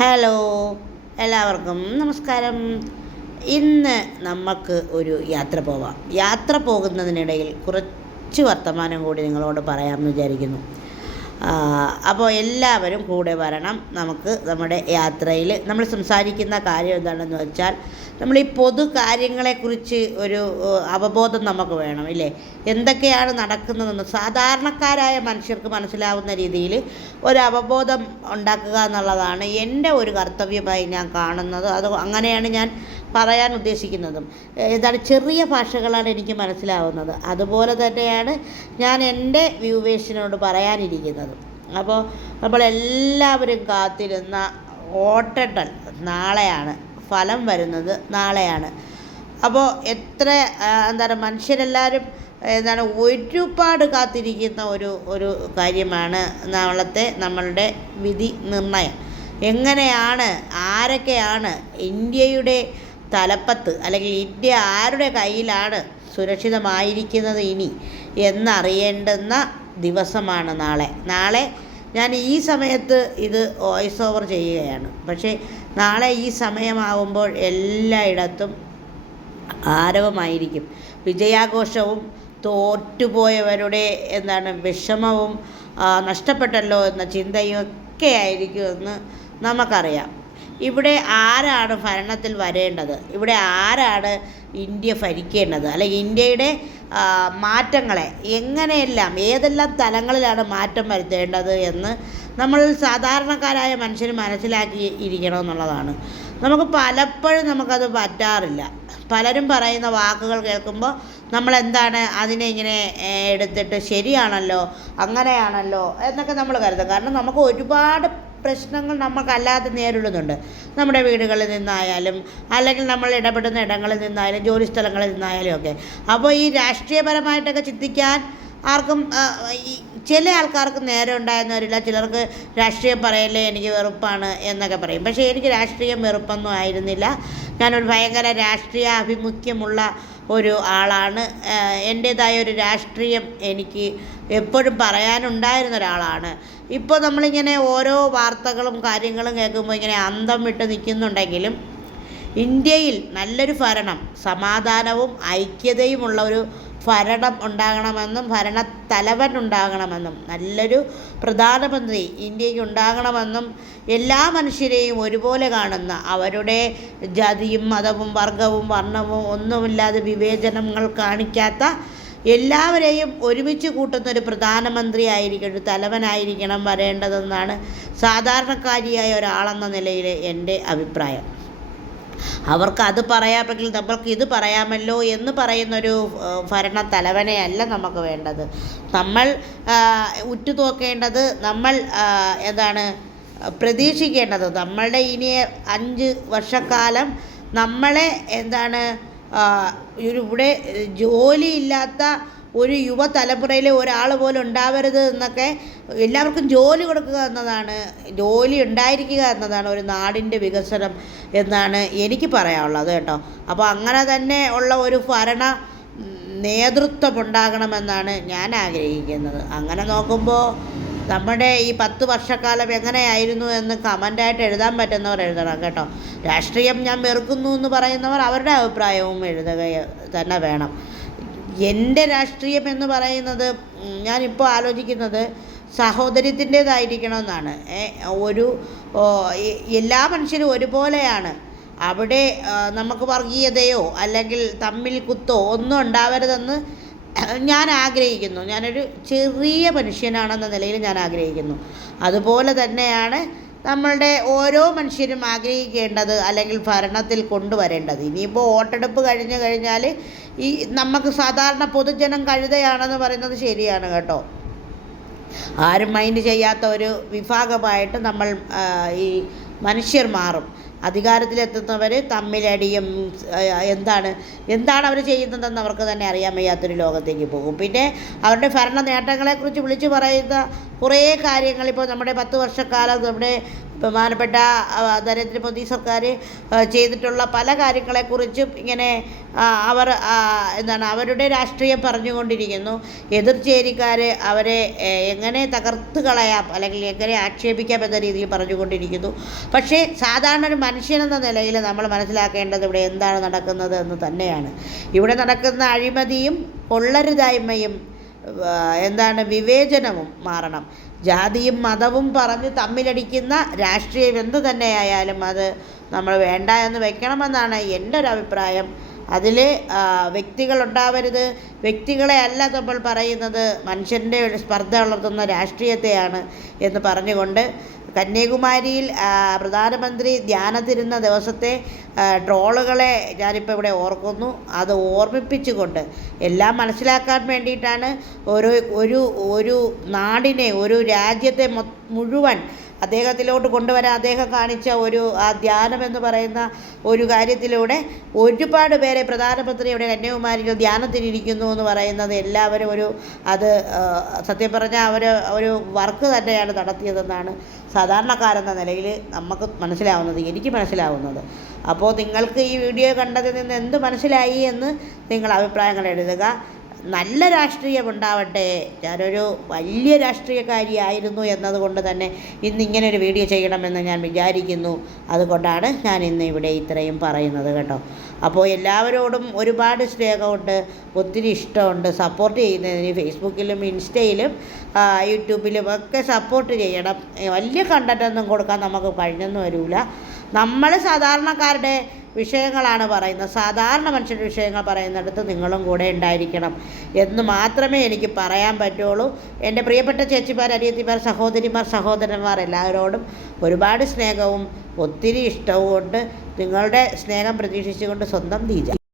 Hello എല്ലാവർക്കും നമസ്കാരം. ഇന്ന് നമുക്ക് ഒരു യാത്ര പോവാം. യാത്ര പോകുന്നതിനിടയിൽ കുറച്ച് വർത്തമാനം കൂടി നിങ്ങളോട് പറയാമെന്ന് വിചാരിക്കുന്നു. അപ്പോൾ എല്ലാവരും കൂടെ വരണം. നമുക്ക് നമ്മുടെ യാത്രയിൽ നമ്മൾ സംസാരിക്കുന്ന കാര്യം എന്താണെന്ന് വെച്ചാൽ നമ്മൾ ഈ പൊതു കാര്യങ്ങളെക്കുറിച്ച് ഒരു അവബോധം നമുക്ക് വേണം ഇല്ലേ? എന്തൊക്കെയാണ് നടക്കുന്നതെന്ന് സാധാരണക്കാരായ മനുഷ്യർക്ക് മനസ്സിലാവുന്ന രീതിയിൽ ഒരു അവബോധം ഉണ്ടാക്കുക എന്നുള്ളതാണ് എന്റെ ഒരു കർത്തവ്യമായി ഞാൻ കാണുന്നത്. അത് അങ്ങനെയാണ് ഞാൻ പറയാൻ ഉദ്ദേശിക്കുന്നതും. ഏതാണ് ചെറിയ ഭാഷകളാണ് എനിക്ക് മനസ്സിലാവുന്നത്. അതുപോലെ തന്നെയാണ് ഞാൻ എന്റെ വ്യൂവേഴ്സിനോട് പറയാനിരിക്കുന്നത്. അപ്പോൾ നമ്മളെല്ലാവരും കാത്തിരുന്ന ഓട്ടട്ടൽ നാളെയാണ്. ഫലം വരുന്നത് നാളെയാണ്. അപ്പോൾ എത്ര എന്താണ് മനുഷ്യരെല്ലാവരും എന്താണ് ഒരുപാട് കാത്തിരിക്കുന്ന ഒരു ഒരു കാര്യമാണ് നാളത്തെ നമ്മളുടെ വിധി നിർണയം. എങ്ങനെയാണ് ആരൊക്കെയാണ് ഇന്ത്യയുടെ തലപ്പത്ത് അല്ലെങ്കിൽ ഇന്ത്യ ആരുടെ കയ്യിലാണ് സുരക്ഷിതമായിരിക്കുന്നത് ഇനി എന്നറിയേണ്ടുന്ന ദിവസമാണ് നാളെ. നാളെ ഞാൻ ഈ സമയത്ത് ഇത് വോയിസ് ഓവർ ചെയ്യുകയാണ്. പക്ഷേ നാളെ ഈ സമയമാവുമ്പോൾ എല്ലായിടത്തും ആരവമായിരിക്കും. വിജയാഘോഷവും തോറ്റുപോയവരുടെ എന്താണ് വിഷമവും നഷ്ടപ്പെട്ടല്ലോ എന്ന ചിന്തയും ഒക്കെ ആയിരിക്കുമെന്ന് നമുക്കറിയാം. ഇവിടെ ആരാണ് ഭരണത്തിൽ വരേണ്ടത്? ഇവിടെ ആരാണ് ഇന്ത്യ ഭരിക്കേണ്ടത്? അല്ലെങ്കിൽ ഇന്ത്യയുടെ മാറ്റങ്ങളെ എങ്ങനെയെല്ലാം ഏതെല്ലാം തലങ്ങളിലാണ് മാറ്റം വരുത്തേണ്ടത് എന്ന് നമ്മൾ സാധാരണക്കാരായ മനുഷ്യന് മനസ്സിലാക്കി ഇരിക്കണം എന്നുള്ളതാണ് നമുക്ക് പലപ്പോഴും നമുക്കത് പറ്റാറില്ല. പലരും പറയുന്ന വാക്കുകൾ കേൾക്കുമ്പോൾ നമ്മൾ എന്താണ് അതിനെ ഇങ്ങനെ എടുത്തിട്ട് ശരിയാണല്ലോ അങ്ങനെയാണല്ലോ എന്നൊക്കെ നമ്മൾ കരുതും. കാരണം നമുക്ക് ഒരുപാട് പ്രശ്നങ്ങൾ നമുക്കല്ലാതെ നേരിടുന്നുണ്ട്. നമ്മുടെ വീടുകളിൽ നിന്നായാലും അല്ലെങ്കിൽ നമ്മൾ ഇടപെടുന്ന ഇടങ്ങളിൽ നിന്നായാലും ജോലി സ്ഥലങ്ങളിൽ നിന്നായാലും ഒക്കെ. അപ്പോൾ ഈ രാഷ്ട്രീയപരമായിട്ടൊക്കെ ചിന്തിക്കാൻ ആർക്കും ചില ആൾക്കാർക്ക് നേരം ഉണ്ടായെന്ന് വരില്ല ചിലർക്ക് രാഷ്ട്രീയം പറയല്ലേ എനിക്ക് വെറുപ്പാണ് എന്നൊക്കെ പറയും. പക്ഷേ എനിക്ക് രാഷ്ട്രീയം വെറുപ്പൊന്നും ആയിരുന്നില്ല. ഞാനൊരു ഭയങ്കര രാഷ്ട്രീയ ആഭിമുഖ്യമുള്ള ഒരു ആളാണ്. എന്റേതായ ഒരു രാഷ്ട്രീയം എനിക്ക് എപ്പോഴും പറയാനുണ്ടായിരുന്ന ഒരാളാണ്. ഇപ്പോൾ നമ്മളിങ്ങനെ ഓരോ വാർത്തകളും കാര്യങ്ങളും കേൾക്കുമ്പോൾ ഇങ്ങനെ അന്തം വിട്ട് നിൽക്കുന്നുണ്ടെങ്കിലും ഇന്ത്യയിൽ നല്ലൊരു ഭരണം സമാധാനവും ഐക്യതയുമുള്ള ഒരു ഭരണം ഉണ്ടാകണമെന്നും ഭരണ തലവൻ ഉണ്ടാകണമെന്നും നല്ലൊരു പ്രധാനമന്ത്രി ഇന്ത്യയ്ക്ക് ഉണ്ടാകണമെന്നും എല്ലാ മനുഷ്യരെയും ഒരുപോലെ കാണുന്ന അവരുടെ ജാതിയും മതവും വർഗവും വർണവും ഒന്നുമില്ലാതെ വിവേചനങ്ങൾ കാണിക്കാത്ത എല്ലാവരെയും ഒരുമിച്ച് കൂട്ടുന്ന ഒരു പ്രധാനമന്ത്രി ആയിരിക്കണം ഒരു തലവനായിരിക്കണം വരേണ്ടതെന്നാണ് സാധാരണക്കാരിയായ ഒരാളെന്ന നിലയിൽ എന്റെ അഭിപ്രായം. അവർക്ക് അത് പറയാൻ പറ്റില്ല നമ്മൾക്ക് ഇത് പറയാമല്ലോ എന്ന് പറയുന്നൊരു ഭരണ തലവനെയല്ല നമുക്ക് വേണ്ടത്. നമ്മൾ ഉറ്റുനോക്കേണ്ടത് നമ്മൾ എന്താണ് പ്രതീക്ഷിക്കേണ്ടത്. നമ്മളുടെ ഇനി അഞ്ച് വർഷക്കാലം നമ്മളെ എന്താണ് ഇവിടെ ജോലിയില്ലാത്ത ഒരു യുവതലമുറയിലെ ഒരാൾ പോലും ഉണ്ടാവരുത് എന്നൊക്കെ എല്ലാവർക്കും ജോലി കൊടുക്കുക എന്നതാണ് ജോലി ഉണ്ടായിരിക്കുക എന്നതാണ് ഒരു നാടിന്റെ വികസനം എന്നാണ് എനിക്ക് പറയാനുള്ളത് കേട്ടോ. അപ്പോൾ അങ്ങനെ തന്നെ ഉള്ള ഒരു ഭരണ നേതൃത്വം ഉണ്ടാകണമെന്നാണ് ഞാൻ ആഗ്രഹിക്കുന്നത്. അങ്ങനെ നോക്കുമ്പോൾ നമ്മുടെ ഈ പത്ത് വർഷക്കാലം എങ്ങനെയായിരുന്നു എന്ന് കമന്റായിട്ട് എഴുതാൻ പറ്റുന്നവർ എഴുതണം കേട്ടോ. രാഷ്ട്രീയം ഞാൻ വെറുക്കുന്നു എന്ന് പറയുന്നവർ അവരുടെ അഭിപ്രായവും എഴുതുക തന്നെ വേണം. എന്റെ രാഷ്ട്രീയം എന്ന് പറയുന്നത് ഞാനിപ്പോൾ ആലോചിക്കുന്നത് സഹോദര്യത്തിന്റേതായിരിക്കണമെന്നാണ്. ഒരു എല്ലാ മനുഷ്യരും ഒരുപോലെയാണ്. അവിടെ നമുക്ക് വർഗീയതയോ അല്ലെങ്കിൽ തമ്മിൽ കുത്തോ ഒന്നും ഉണ്ടാവരുതെന്ന് ഞാൻ ആഗ്രഹിക്കുന്നു. ഞാനൊരു ചെറിയ മനുഷ്യനാണെന്ന നിലയിൽ ഞാൻ ആഗ്രഹിക്കുന്നു. അതുപോലെ തന്നെയാണ് നമ്മളുടെ ഓരോ മനുഷ്യരും ആഗ്രഹിക്കേണ്ടത് അല്ലെങ്കിൽ ഭരണത്തിൽ കൊണ്ടുവരേണ്ടത്. ഇനിയിപ്പോൾ വോട്ടെടുപ്പ് കഴിഞ്ഞു കഴിഞ്ഞാൽ ഈ നമുക്ക് സാധാരണ പൊതുജനം കഴുതയാണെന്ന് പറയുന്നത് ശരിയാണ് കേട്ടോ. ആരും മൈൻഡ് ചെയ്യാത്ത ഒരു വിഭാഗമായിട്ട് നമ്മൾ ഈ മനുഷ്യർ മാറും. അധികാരത്തിലെത്തുന്നവർ തമ്മിലടിയും എന്താണ് എന്താണ് അവർ ചെയ്യുന്നതെന്ന് അവർക്ക് തന്നെ അറിയാൻ വയ്യാത്തൊരു ലോകത്തേക്ക് പോകും. പിന്നെ അവരുടെ ഭരണ നേട്ടങ്ങളെക്കുറിച്ച് വിളിച്ചു പറയുന്ന കുറേ കാര്യങ്ങൾ. ഇപ്പോൾ നമ്മുടെ പത്ത് വർഷക്കാലം നമ്മുടെ ബഹുമാനപ്പെട്ട നരേന്ദ്രമോദി സർക്കാർ ചെയ്തിട്ടുള്ള പല കാര്യങ്ങളെക്കുറിച്ചും ഇങ്ങനെ അവർ എന്താണ് അവരുടെ രാഷ്ട്രീയം പറഞ്ഞുകൊണ്ടിരിക്കുന്നു. എതിർചേരിക്കാർ അവരെ എങ്ങനെ തകർത്ത് കളയാം അല്ലെങ്കിൽ എങ്ങനെ ആക്ഷേപിക്കാം എന്ന രീതിയിൽ പറഞ്ഞുകൊണ്ടിരിക്കുന്നു. പക്ഷേ സാധാരണ ഒരു മനുഷ്യനെന്ന നിലയിൽ നമ്മൾ മനസ്സിലാക്കേണ്ടത് ഇവിടെ എന്താണ് നടക്കുന്നത് എന്ന് തന്നെയാണ്. ഇവിടെ നടക്കുന്ന അഴിമതിയും കൊള്ളരുതായ്മയും എന്താണ് വിവേചനവും മാറണം. ജാതിയും മതവും പറഞ്ഞ് തമ്മിലടിക്കുന്ന രാഷ്ട്രീയം എന്ത് തന്നെയായാലും അത് നമ്മൾ വേണ്ട എന്ന് വെക്കണമെന്നാണ് എന്റെ ഒരു അഭിപ്രായം അതിൽ വ്യക്തികളുണ്ടാവരുത്. വ്യക്തികളെ അല്ല നമ്മൾ പറയുന്നത് മനുഷ്യന്റെ ഒരു സ്പർദ്ധ വളർത്തുന്ന രാഷ്ട്രീയത്തെയാണ് എന്ന് പറഞ്ഞുകൊണ്ട് കന്യാകുമാരിയിൽ പ്രധാനമന്ത്രി ധ്യാനത്തിരുന്ന ദിവസത്തെ ട്രോളുകളെ ഞാനിപ്പോൾ ഇവിടെ ഓർക്കുന്നു. അത് ഓർമ്മിപ്പിച്ചുകൊണ്ട് എല്ലാം മനസ്സിലാക്കാൻ വേണ്ടിയിട്ടാണ് ഓരോ ഒരു ഒരു നാടിനെ ഒരു രാജ്യത്തെ മുഴുവൻ അദ്ദേഹത്തിലോട്ട് കൊണ്ടുവരാൻ അദ്ദേഹം കാണിച്ച ഒരു ആ ധ്യാനം എന്ന് പറയുന്ന ഒരു കാര്യത്തിലൂടെ ഒരുപാട് പേരെ പ്രധാനമന്ത്രി ഇവിടെ കന്യാകുമാരിയിൽ ധ്യാനത്തിനിരിക്കുന്നു എന്ന് പറയുന്നത് എല്ലാവരും ഒരു അത് സത്യം പറഞ്ഞാൽ അവർ ഒരു വർക്ക് തന്നെയാണ് നടത്തിയതെന്നാണ് സാധാരണക്കാരെന്ന നിലയിൽ നമുക്ക് മനസ്സിലാവുന്നത് എനിക്ക് മനസ്സിലാവുന്നത്. അപ്പോൾ നിങ്ങൾക്ക് ഈ വീഡിയോ കണ്ടതിൽ നിന്ന് എന്ത് മനസ്സിലായി എന്ന് നിങ്ങൾ അഭിപ്രായങ്ങൾ എഴുതുക. നല്ല രാഷ്ട്രീയം ഉണ്ടാവട്ടെ. ഞാനൊരു വലിയ രാഷ്ട്രീയക്കാരിയായിരുന്നു എന്നതുകൊണ്ട് തന്നെ ഇന്ന് ഇങ്ങനെ ഒരു വീഡിയോ ചെയ്യണമെന്ന് ഞാൻ വിചാരിക്കുന്നു. അതുകൊണ്ടാണ് ഞാൻ ഇന്ന് ഇവിടെ ഇത്രയും പറയുന്നത് കേട്ടോ. അപ്പോൾ എല്ലാവരോടും ഒരുപാട് സ്നേഹമുണ്ട് ഒത്തിരി ഇഷ്ടമുണ്ട്. സപ്പോർട്ട് ചെയ്യുന്നതിന് ഫേസ്ബുക്കിലും ഇൻസ്റ്റയിലും യൂട്യൂബിലും ഒക്കെ സപ്പോർട്ട് ചെയ്യണം. വലിയ കണ്ടന്റൊന്നും കൊടുക്കാൻ നമുക്ക് കഴിഞ്ഞെന്ന് വരില്ല നമ്മൾ സാധാരണക്കാരുടെ വിഷയങ്ങളാണ് പറയുന്നത്. സാധാരണ മനുഷ്യരുടെ വിഷയങ്ങൾ പറയുന്നിടത്ത് നിങ്ങളും കൂടെ ഉണ്ടായിരിക്കണം. എന്ന് മാത്രമേ എനിക്ക് പറയാൻ പറ്റുള്ളൂ. എന്റെ പ്രിയപ്പെട്ട ചേച്ചിമാർ അനിയത്തിമാർ സഹോദരിമാർ സഹോദരന്മാർ എല്ലാവരോടും ഒരുപാട് സ്നേഹവും ഒത്തിരി ഇഷ്ടവും ഉണ്ട് നിങ്ങളുടെ സ്നേഹം പ്രതീക്ഷിച്ചുകൊണ്ട് സ്വന്തം ദീജ